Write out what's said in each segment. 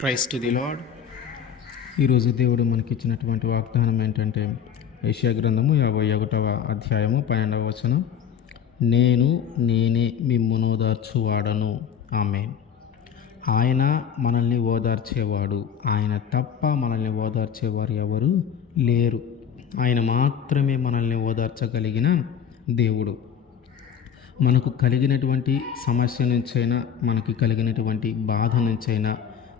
Christ the lord ఈరోజు దేవుడు మనకిచ్చినటువంటి వాగ్దానం ఏంటంటే ఏషియా గ్రంథము యాభై ఒకటవ అధ్యాయము పన్నెండవ వచనం నేను నేనే మిమ్మును ఓదార్చువాడను. ఆమె ఆయన మనల్ని ఓదార్చేవాడు. ఆయన తప్ప మనల్ని ఓదార్చేవారు ఎవరు లేరు. ఆయన మాత్రమే మనల్ని ఓదార్చగలిగిన దేవుడు. మనకు కలిగినటువంటి సమస్య నుంచైనా మనకి కలిగినటువంటి బాధ నుంచైనా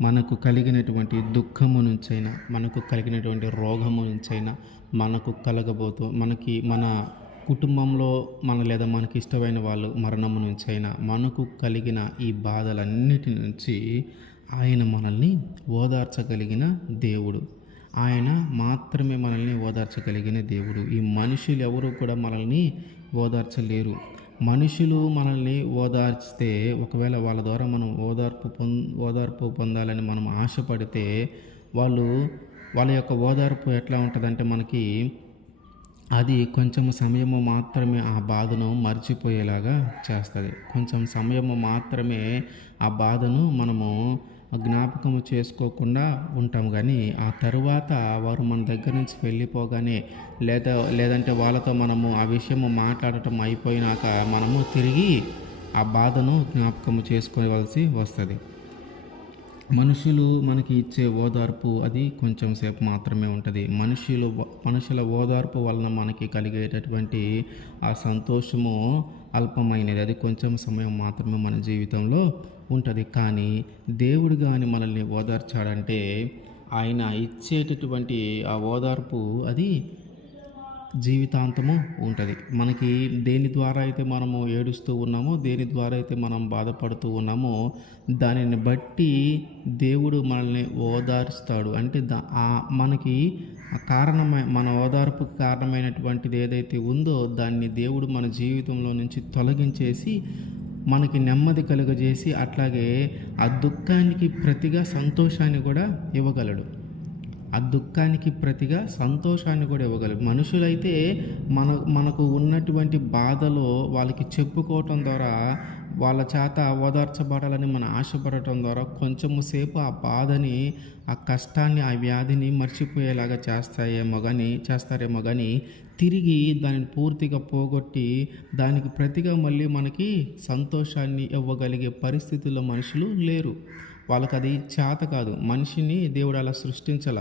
మనకు కలిగినటువంటి దుఃఖము నుంచైనా మనకు కలిగినటువంటి రోగము నుంచైనా మనకు కలగబోతూ మనకి మన కుటుంబంలో మన లేదా మనకి ఇష్టమైన వాళ్ళు మరణము నుంచైనా మనకు కలిగిన ఈ బాధలన్నిటి నుంచి ఆయన మనల్ని ఓదార్చగలిగిన దేవుడు. ఆయన మాత్రమే మనల్ని ఓదార్చగలిగిన దేవుడు. ఈ మనుషులు ఎవరు కూడా మనల్ని ఓదార్చలేరు. మనుషులు మనల్ని ఓదార్చితే ఒకవేళ వాళ్ళ ద్వారా మనం ఓదార్పు పొం ఓదార్పు పొందాలని మనం ఆశపడితే వాళ్ళు వాళ్ళ యొక్క ఓదార్పు ఎట్లా ఉంటుందంటే మనకి అది కొంచెం సమయము మాత్రమే ఆ బాధను మర్చిపోయేలాగా చేస్తుంది. కొంచెం సమయము మాత్రమే ఆ బాధను మనము జ్ఞాపకము చేసుకోకుండా ఉంటాం కానీ ఆ తరువాత వారు మన దగ్గర నుంచి వెళ్ళిపోగానే లేదా లేదంటే వాళ్ళతో మనము ఆ విషయము మాట్లాడటం అయిపోయినాక మనము తిరిగి ఆ బాధను జ్ఞాపకము చేసుకోవలసి వస్తుంది. మనుషులు మనకి ఇచ్చే ఓదార్పు అది కొంచెం సేపు మాత్రమే ఉంటుంది. మనుషులు మనుషుల ఓదార్పు వలన మనకి కలిగేటటువంటి ఆ సంతోషము అల్పమైనది. అది కొంచెం సమయం మాత్రమే మన జీవితంలో ఉంటుంది. కానీ దేవుడు కానీ మనల్ని ఓదార్చాడంటే ఆయన ఇచ్చేటటువంటి ఆ ఓదార్పు అది జీవితాంతము ఉంటుంది. మనకి దేని ద్వారా అయితే మనము ఏడుస్తూ ఉన్నామో దేని ద్వారా అయితే మనం బాధపడుతూ ఉన్నామో దానిని బట్టి దేవుడు మనల్ని ఓదార్స్తాడు. అంటే దా ఆ మనకి ఆ కారణమై మన ఓదార్పు కారణమైనటువంటిది ఏదైతే ఉందో దాన్ని దేవుడు మన జీవితంలో నుంచి తొలగించేసి మనకి నెమ్మది కలుగజేసి అట్లాగే ఆ దుఃఖానికి ప్రతిగా సంతోషాన్ని కూడా ఇవ్వగలడు. ఆ దుఃఖానికి ప్రతిగా సంతోషాన్ని కూడా ఇవ్వగలరు మనుషులైతే మన మనకు ఉన్నటువంటి బాధలో వాళ్ళకి చెప్పుకోవటం ద్వారా వాళ్ళ చేత ఓదార్చబడాలని మనం ఆశపడటం ద్వారా కొంచెము సేపు ఆ బాధని ఆ కష్టాన్ని ఆ వ్యాధిని మర్చిపోయేలాగా చేస్తాయేమో కానీ చేస్తారేమో కానీ తిరిగి దానిని పూర్తిగా పోగొట్టి దానికి ప్రతిగా మళ్ళీ మనకి సంతోషాన్ని ఇవ్వగలిగే పరిస్థితుల్లో మనుషులు లేరు. వాళ్ళకి అది చేత కాదు. మనిషిని దేవుడు అలా సృష్టించాల.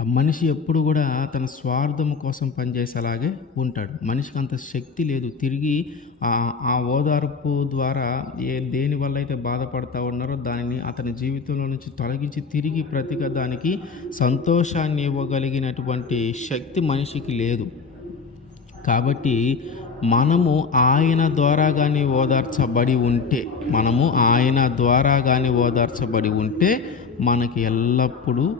ఆ మనిషి ఎప్పుడు కూడా తన స్వార్థం కోసం పనిచేసేలాగే ఉంటాడు. మనిషికి అంత శక్తి లేదు. తిరిగి ఆ ఓదార్పు ద్వారా ఏ దేని వల్ల అయితే బాధపడతా ఉన్నారో దానిని అతని జీవితంలో నుంచి తొలగించి తిరిగి ప్రతిగా దానికి సంతోషాన్ని ఇవ్వగలిగినటువంటి శక్తి మనిషికి లేదు. కాబట్టి మనము ఆయన ద్వారా కానీ ఓదార్చబడి ఉంటే మనము ఆయన ద్వారా కానీ ఓదార్చబడి ఉంటే మనకి ఎల్లప్పుడూ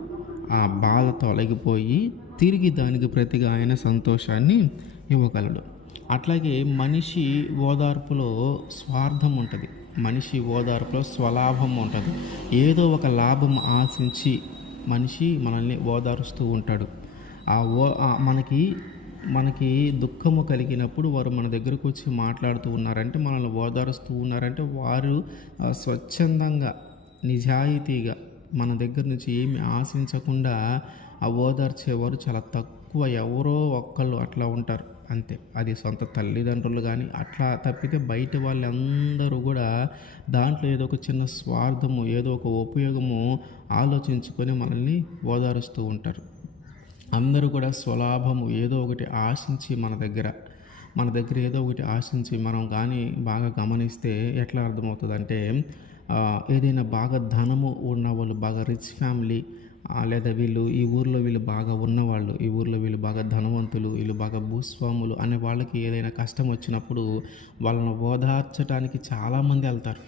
ఆ బాధ తొలగిపోయి తిరిగి దానికి ప్రతిగా ఆయన సంతోషాన్ని ఇవ్వగలడు. అట్లాగే మనిషి ఓదార్పులో స్వార్థం ఉంటుంది. మనిషి ఓదార్పులో స్వలాభం ఉంటుంది. ఏదో ఒక లాభం ఆశించి మనిషి మనల్ని ఓదారుస్తూ ఉంటాడు. ఆ ఓ మనకి మనకి దుఃఖము కలిగినప్పుడు వారు మన దగ్గరకు వచ్చి మాట్లాడుతూ ఉన్నారంటే మనల్ని ఓదారుస్తూ ఉన్నారంటే వారు స్వచ్ఛందంగా నిజాయితీగా మన దగ్గర నుంచి ఏమి ఆశించకుండా ఆ ఓదార్చేవారు చాలా తక్కువ. ఎవరో ఒక్కళ్ళు అట్లా ఉంటారు. అంతే. అది సొంత తల్లిదండ్రులు కానీ అట్లా తప్పితే బయట వాళ్ళందరూ కూడా దాంట్లో ఏదో ఒక చిన్న స్వార్థము ఏదో ఒక ఉపయోగము ఆలోచించుకొని మనల్ని ఓదారుస్తూ ఉంటారు. అందరూ కూడా స్వలాభము ఏదో ఒకటి ఆశించి మన దగ్గర మన దగ్గర ఏదో ఒకటి ఆశించి మనం కానీ బాగా గమనిస్తే ఎట్లా అర్థమవుతుందంటే ఏదైనా బాగా ధనము ఉన్న వాళ్ళు బాగా రిచ్ ఫ్యామిలీ లేదా వీళ్ళు ఈ ఊర్లో వీళ్ళు బాగా ఉన్నవాళ్ళు ఈ ఊర్లో వీళ్ళు బాగా ధనవంతులు వీళ్ళు బాగా భూస్వాములు అనే వాళ్ళకి ఏదైనా కష్టం వచ్చినప్పుడు వాళ్ళని ఓదార్చడానికి చాలామంది వెళ్తారు.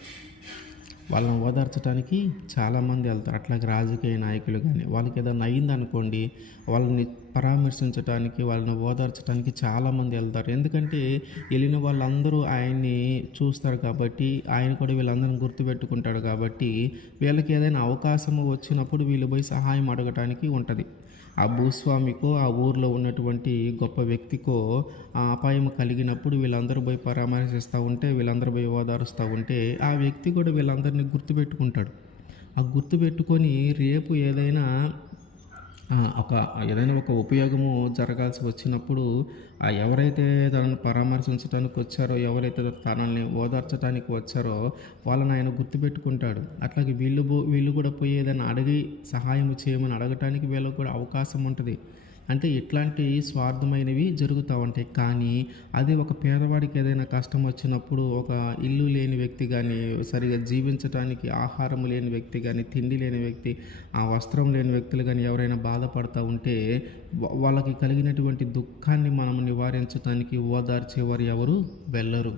వాళ్ళని ఓదార్చడానికి చాలామంది వెళ్తారు. అట్లాగే రాజకీయ నాయకులు కానీ వాళ్ళకి ఏదైనా అయిందనుకోండి వాళ్ళని పరామర్శించడానికి వాళ్ళని ఓదార్చడానికి చాలామంది వెళ్తారు. ఎందుకంటే వెళ్ళిన వాళ్ళందరూ ఆయన్ని చూస్తారు కాబట్టి ఆయన కూడా వీళ్ళందరిని గుర్తుపెట్టుకుంటాడు కాబట్టి వీళ్ళకి ఏదైనా అవకాశం వచ్చినప్పుడు వీళ్ళు పోయి సహాయం అడగటానికి ఉంటుంది. ఆ భూస్వామికో ఆ ఊర్లో ఉన్నటువంటి గొప్ప వ్యక్తికో ఆ అపాయం కలిగినప్పుడు వీళ్ళందరూ పోయి పరామర్శిస్తూ ఉంటే వీళ్ళందరూ పోయి ఓదారుస్తూ ఉంటే ఆ వ్యక్తి కూడా వీళ్ళందరినీ గుర్తుపెట్టుకుంటాడు. ఆ గుర్తుపెట్టుకొని రేపు ఏదైనా ఒక ఏదైనా ఒక ఉపయోగము జరగాల్సి వచ్చినప్పుడు ఆ ఎవరైతే తనను పరామర్శించడానికి వచ్చారో ఎవరైతే తనల్ని ఓదార్చడానికి వచ్చారో వాళ్ళని ఆయన గుర్తుపెట్టుకుంటాడు. అట్లాగే వీళ్ళు పో- వీళ్ళు కూడా పోయి ఏదైనా అడిగి సహాయం చేయమని అడగటానికి వీళ్ళకు కూడా అవకాశం ఉంటుంది. అంటే ఇట్లాంటి స్వార్థమైనవి జరుగుతూ ఉంటాయి. కానీ అదే ఒక పేదవాడికి ఏదైనా కష్టం వచ్చినప్పుడు ఒక ఇల్లు లేని వ్యక్తి కానీ సరిగా జీవించడానికి ఆహారం లేని వ్యక్తి కానీ తిండి లేని వ్యక్తి ఆ వస్త్రం లేని వ్యక్తులు కానీ ఎవరైనా బాధపడతా ఉంటే వాళ్ళకి కలిగినటువంటి దుఃఖాన్ని మనం నివారించడానికి ఓదార్చేవారు ఎవరు? వెళ్ళరు.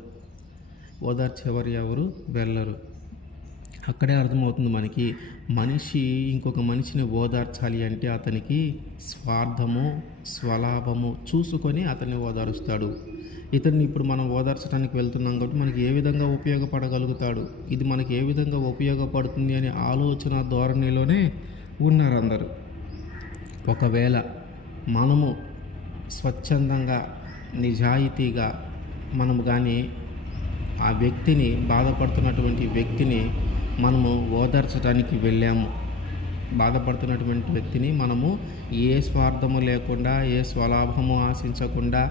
ఓదార్చేవారు ఎవరు? వెళ్ళరు. అక్కడే అర్థమవుతుంది మనకి. మనిషి ఇంకొక మనిషిని ఓదార్చాలి అంటే అతనికి స్వార్థము స్వలాభము చూసుకొని అతన్ని ఓదారుస్తాడు. ఇతన్ని ఇప్పుడు మనం ఓదార్చడానికి వెళ్తున్నాం కాబట్టి మనకి ఏ విధంగా ఉపయోగపడగలుగుతాడు? ఇది మనకి ఏ విధంగా ఉపయోగపడుతుంది అనే ఆలోచన ధోరణిలోనే ఉన్నారు అందరూ. ఒకవేళ మనము స్వచ్ఛందంగా నిజాయితీగా మనము కానీ ఆ వ్యక్తిని బాధపడుతున్నటువంటి వ్యక్తిని మనము ఓదార్చడానికి వెళ్ళాము. బాధపడుతున్నటువంటి వ్యక్తిని మనము ఏ స్వార్థము లేకుండా ఏ స్వలాభము ఆశించకుండా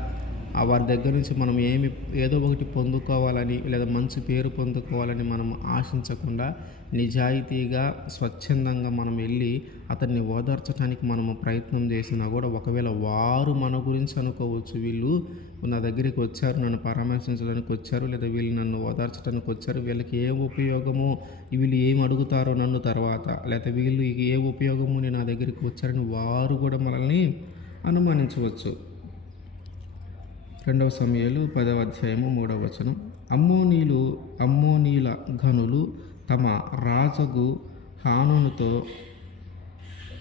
వారి దగ్గర నుంచి మనం ఏమి ఏదో ఒకటి పొందుకోవాలని లేదా మంచి పేరు పొందుకోవాలని మనం ఆశించకుండా నిజాయితీగా స్వచ్ఛందంగా మనం వెళ్ళి అతన్ని ఓదార్చడానికి మనము ప్రయత్నం చేసినా కూడా ఒకవేళ వారు మన గురించి అనుకోవచ్చు వీళ్ళు నా దగ్గరికి వచ్చారు నన్ను పరామర్శించడానికి వచ్చారు లేదా వీళ్ళు నన్ను ఓదార్చడానికి వచ్చారు వీళ్ళకి ఏ ఉపయోగము వీళ్ళు ఏం అడుగుతారో నన్ను తర్వాత లేదా వీళ్ళు ఏ ఉపయోగము నేను నా దగ్గరికి వచ్చారని వారు కూడా మనల్ని అనుమానించవచ్చు. రెండవ సమయాలు పదవ అధ్యాయము మూడవ వచనం. అమ్మోనీలు అమ్మోనీల ఘనులు తమ రాజగు హానునుతో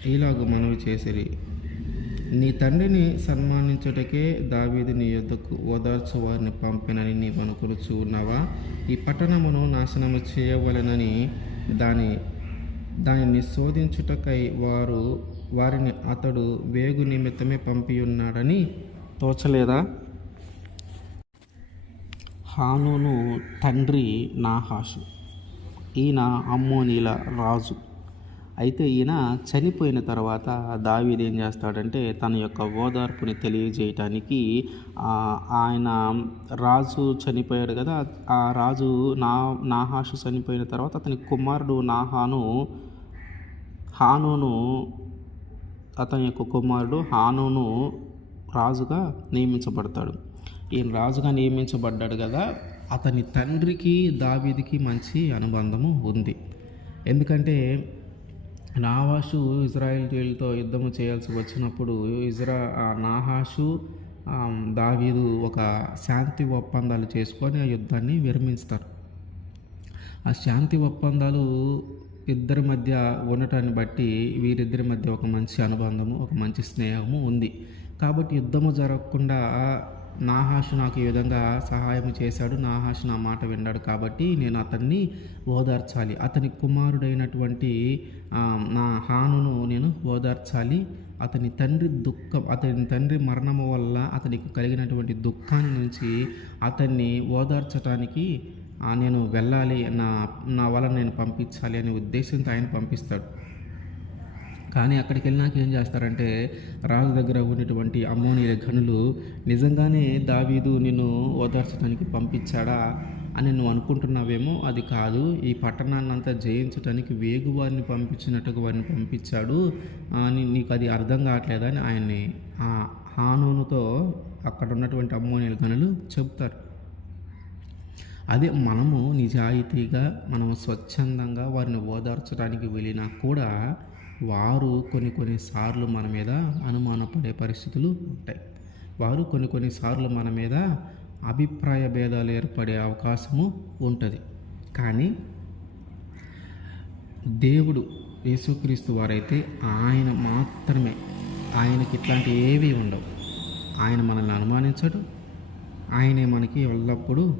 ఇలాగు మనవి చేసిరి. నీ తండ్రిని సన్మానించుటకే దావీదు నీ యొద్దకు ఓదార్చు వారిని పంపినని నీవు అనుకునుచు ఉన్నావా? ఈ పట్టణమును నాశనము చేయవలెనని దాని దానిని శోధించుటకై వారు వారిని అతడు వేగు నిమిత్తమే పంపి ఉన్నాడని తోచలేదా? హానును తండ్రి నాహాషు. ఈయన అమ్మోనీల రాజు. అయితే ఈయన చనిపోయిన తర్వాత దావీదు ఏం చేస్తాడంటే తన యొక్క ఓదార్పుని తెలియజేయటానికి ఆయన రాజు చనిపోయాడు కదా ఆ రాజు నా నాహాషు చనిపోయిన తర్వాత అతని కుమారుడు నాహాను హానును అతని యొక్క కుమారుడు హానును రాజుగా నియమించబడతాడు. ఈయన రాజుగా నియమించబడ్డాడు కదా అతని తండ్రికి దావీదికి మంచి అనుబంధము ఉంది. ఎందుకంటే నాహాషు ఇజ్రాయిల్తో యుద్ధము చేయాల్సి వచ్చినప్పుడు ఇజ్రా నాహాషు దావీదు ఒక శాంతి ఒప్పందాలు చేసుకొని ఆ యుద్ధాన్ని విరమిస్తారు ఆ శాంతి ఒప్పందాలు ఇద్దరి మధ్య ఉండటాన్ని బట్టి వీరిద్దరి మధ్య ఒక మంచి అనుబంధము ఒక మంచి స్నేహము ఉంది. కాబట్టి యుద్ధము జరగకుండా నాహాషు నాకు ఈ విధంగా సహాయం చేశాడు. నాహాషు నా మాట విన్నాడు కాబట్టి నేను అతన్ని ఓదార్చాలి. అతని కుమారుడైనటువంటి నా హానును నేను ఓదార్చాలి. అతని తండ్రి దుఃఖం అతని తండ్రి మరణము వల్ల అతనికి కలిగినటువంటి దుఃఖాన్ని నుంచి అతన్ని ఓదార్చడానికి నేను వెళ్ళాలి. నా నా వల్ల నేను పంపించాలి అనే ఉద్దేశంతో ఆయన పంపిస్తాడు. కానీ అక్కడికి వెళ్ళినాక ఏం చేస్తారంటే రాజు దగ్గర ఉన్నటువంటి అమ్మోనీల గనులు నిజంగానే దావీదు నిన్ను ఓదార్చడానికి పంపించాడా అని నువ్వు అనుకుంటున్నావేమో అది కాదు. ఈ పట్టణాన్ని అంతా జయించడానికి వేగు వారిని పంపించినట్టుగా వారిని పంపించాడు. అని నీకు అది అర్థం కావట్లేదని ఆయన్ని ఆ హానూనుతో అక్కడ ఉన్నటువంటి అమ్మోనియల్ గనులు చెప్తారు అదే మనము నిజాయితీగా మనము స్వచ్ఛందంగా వారిని ఓదార్చడానికి వెళ్ళినా కూడా వారు కొన్ని కొన్ని సార్లు మన మీద అనుమానపడే పరిస్థితులు ఉంటాయి. వారు కొన్ని కొన్ని సార్లు మన మీద అభిప్రాయ భేదాలు ఏర్పడే అవకాశము ఉంటుంది. కానీ దేవుడు యేసుక్రీస్తు వారైతే ఆయన మాత్రమే. ఆయనకి ఇట్లాంటి ఏవి ఉండవు. ఆయన మనల్ని అనుమానించడు. ఆయనే మనకి ఎల్లప్పుడూ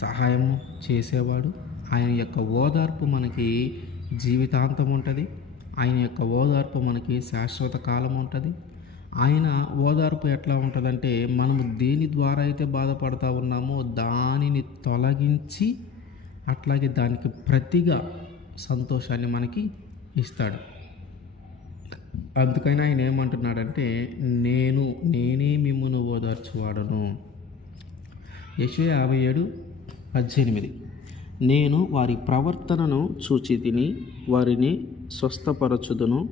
సహాయం చేసేవాడు. ఆయన యొక్క ఓదార్పు మనకి జీవితాంతం ఉంటుంది. ఆయన యొక్క ఓదార్పు మనకి శాశ్వత కాలం ఉంటుంది. ఆయన ఓదార్పు ఎట్లా ఉంటుందంటే మనము దేని ద్వారా అయితే బాధపడతా ఉన్నామో దానిని తొలగించి అట్లాగే దానికి ప్రతిగా సంతోషాన్ని మనకి ఇస్తాడు. అందుకని ఆయన ఏమంటున్నాడంటే నేను నేనే మిమ్మును ఓదార్చువాడను. యశే యాభై ఏడు పద్దెనిమిది. నేను వారి ప్రవర్తనను చూచి తిని వారిని స్వస్థపరచుదును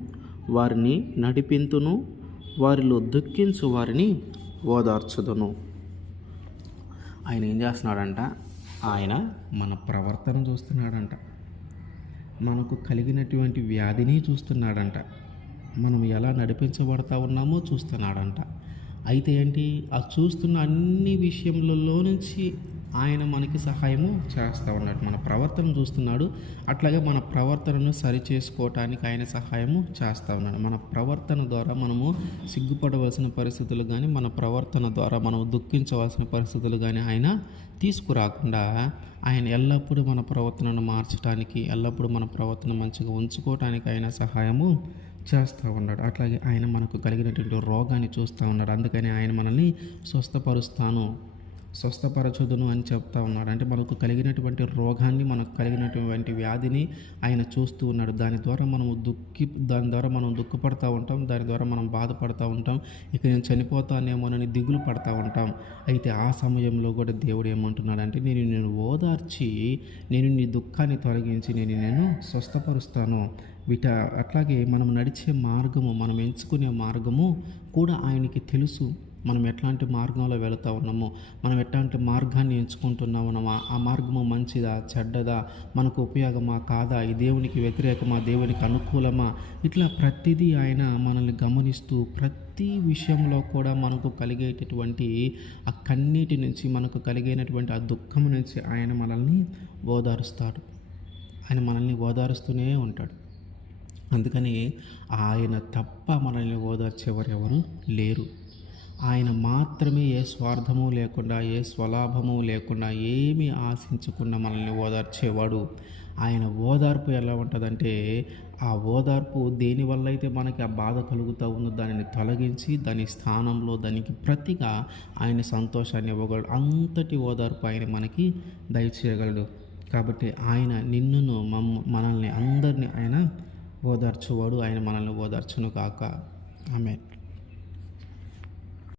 వారిని నడిపింతును వారిలో దుఃఖించు వారిని ఓదార్చుదును. ఆయన ఏం చేస్తున్నాడంట? ఆయన మన ప్రవర్తన చూస్తున్నాడంట. మనకు కలిగినటువంటి వ్యాధిని చూస్తున్నాడంట. మనం ఎలా నడిపించబడతా ఉన్నామో చూస్తున్నాడంట. అయితే ఏంటి? ఆ చూస్తున్న అన్ని విషయములలో నుంచి ఆయన మనకి సహాయము చేస్తూ ఉన్నాడు. మన ప్రవర్తన చూస్తున్నాడు. అట్లాగే మన ప్రవర్తనను సరి చేసుకోవటానికి ఆయన సహాయము చేస్తూ ఉన్నాడు. మన ప్రవర్తన ద్వారా మనము సిగ్గుపడవలసిన పరిస్థితులు కానీ మన ప్రవర్తన ద్వారా మనం దుఃఖించవలసిన పరిస్థితులు కానీ ఆయన తీసుకురాకుండా ఆయన ఎల్లప్పుడూ మన ప్రవర్తనను మార్చడానికి ఎల్లప్పుడూ మన ప్రవర్తన మంచిగా ఉంచుకోవటానికి ఆయన సహాయము చేస్తూ ఉన్నాడు. అట్లాగే ఆయన మనకు కలిగినటువంటి రోగాన్ని చూస్తూ ఉన్నాడు. అందుకని ఆయన మనల్ని స్వస్థపరుస్తాను. స్వస్థపరచుదును అని చెప్తా ఉన్నాడు. అంటే మనకు కలిగినటువంటి రోగాన్ని మనకు కలిగినటువంటి వ్యాధిని ఆయన చూస్తూ ఉన్నాడు. దాని ద్వారా మనము దుఃఖి దాని ద్వారా మనం దుఃఖపడతా ఉంటాం దాని ద్వారా మనం బాధపడతా ఉంటాం ఇక నేను చనిపోతానేమోనని దిగులు పడతా ఉంటాం. అయితే ఆ సమయంలో కూడా దేవుడు ఏమంటున్నాడంటే నేను నేను ఓదార్చి నేను నీ దుఃఖాన్ని తొలగించి నేను నేను స్వస్థపరుస్తాను. వీట అట్లాగే మనం నడిచే మార్గము మనం ఎంచుకునే మార్గము కూడా ఆయనకి తెలుసు. మనం ఎట్లాంటి మార్గంలో వెళుతూ ఉన్నామో మనం ఎట్లాంటి మార్గాన్ని ఎంచుకుంటున్నామో ఆ- ఆ మార్గము మంచిదా చెడ్డదా మనకు ఉపయోగమా కాదా ఈ దేవునికి వ్యతిరేకమా దేవునికి అనుకూలమా? ఇట్లా ప్రతిదీ ఆయన మనల్ని గమనిస్తూ ప్రతి విషయంలో కూడా మనకు కలిగేటటువంటి ఆ కన్నీటి నుంచి మనకు కలిగేటటువంటి ఆ దుఃఖం నుంచి ఆయన మనల్ని ఓదారుస్తాడు. ఆయన మనల్ని ఓదారుస్తూనే ఉంటాడు. అందుకని ఆయన తప్ప మనల్ని ఓదార్చేవారు ఎవరు లేరు. ఆయన మాత్రమే ఏ స్వార్థము లేకుండా ఏ స్వలాభము లేకుండా ఏమీ ఆశించకుండా మనల్ని ఓదార్చేవాడు. ఆయన ఓదార్పు ఎలా ఉంటుందంటే ఆ ఓదార్పు దేనివల్ల అయితే మనకి ఆ బాధ కలుగుతూ ఉందో దానిని తొలగించి దాని స్థానంలో దానికి ప్రతిగా ఆయన సంతోషాన్ని ఇవ్వగలడు. అంతటి ఓదార్పు ఆయన మనకి దయచేయగలడు. కాబట్టి ఆయన నిన్నును మమ్మ మనల్ని అందరినీ ఆయన ఓదార్చువాడు. ఆయన మనల్ని ఓదార్చును కాక ఆమె